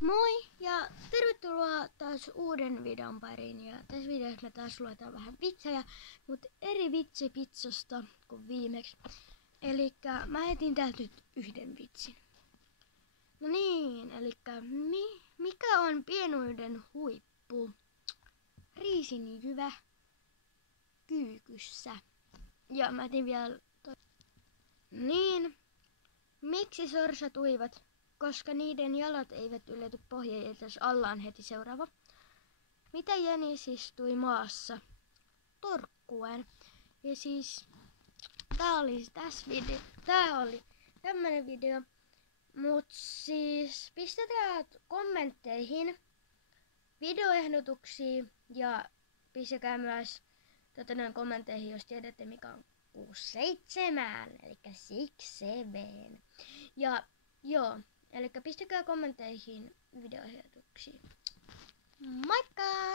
Moi ja tervetuloa taas uuden videon pariin. Ja tässä videossa me taas luetaan vähän vitsejä, mutta eri vitsipitsasta kuin viimeksi. Elikkä mä etin täältä nyt yhden vitsin. No niin, elikkä mikä on pienuuden huippu? Riisinjyvä kyykyssä. Ja mä etin vielä Niin, miksi sorsat uivat? Koska niiden jalat eivät ylety pohjaan, jos alla on heti seuraava. Mitä jänis istui maassa? Torkkuen. Ja siis tää oli tämmönen video. Mut siis pistetään kommentteihin videoehdotuksia ja pistäkää myös kommentteihin, jos tiedätte mikä on 67, eli 67. Ja joo, eli pistäkää kommentteihin videoehdotuksia. Moikka!